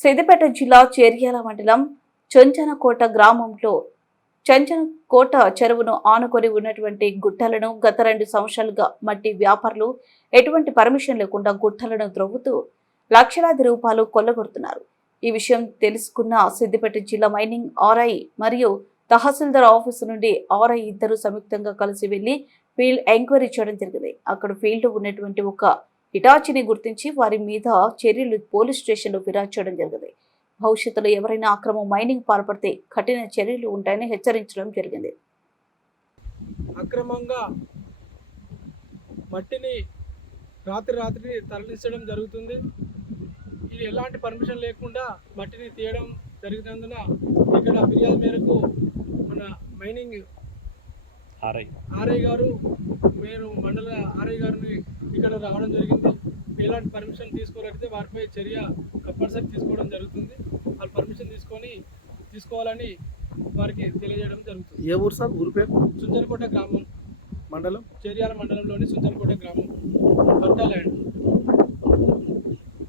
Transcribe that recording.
సిద్దిపేట జిల్లా చేర్యాల మండలం చంచనకోట గ్రామంలో చంచనకోట చెరువును ఆనుకొని ఉన్నటువంటి గుట్టలను గత 2 సంవత్సరాలుగా మట్టి వ్యాపారులు ఎటువంటి పర్మిషన్ లేకుండా గుట్టలను త్రవ్వుతూ లక్షలాది రూపాయలు కొల్లగొడుతున్నారు. ఈ విషయం తెలుసుకున్న సిద్దిపేట జిల్లా మైనింగ్ ఆర్ఐ మరియు తహసీల్దార్ ఆఫీసు నుండి ఆర్ఐ ఇద్దరు సంయుక్తంగా కలిసి వెళ్లి ఫీల్డ్ ఎంక్వైరీ చేయడం జరిగింది. అక్కడ ఫీల్డ్ ఉన్నటువంటి ఒక హిటాచిని గుర్తించి వారి మీద చర్యలు పోలీస్ స్టేషన్లో ఫిర్యాదు చేయడం జరిగింది. భవిష్యత్తులో ఎవరైనా అక్రమ మైనింగ్ పాల్పడితే కఠిన చర్యలు ఉంటాయని హెచ్చరించడం జరిగింది. అక్రమంగా మట్టిని రాత్రి తరలించడం జరుగుతుంది. ఇది ఎలాంటి పర్మిషన్ లేకుండా మట్టిని తీయడం జరిగినందున ఇక్కడ ఫిర్యాదు మేరకు మన మైనింగ్ ఆర్ఐ గారు మండల ఆర్ఐ గారిని ఇక్కడ రావడం జరిగింది. ఎలాంటి పర్మిషన్ తీసుకోలేకపోతే వారిపై చర్య కంపల్సరీ తీసుకోవడం జరుగుతుంది. వాళ్ళు పర్మిషన్ తీసుకోవాలని వారికి తెలియజేయడం జరుగుతుంది. ఏ ఊరు సార్? ఊరు పేరు? సుంచనకోట గ్రామం, మండలం చేర్యాల మండలంలోని సుంచనకోట గ్రామం, కొత్త ల్యాండ్.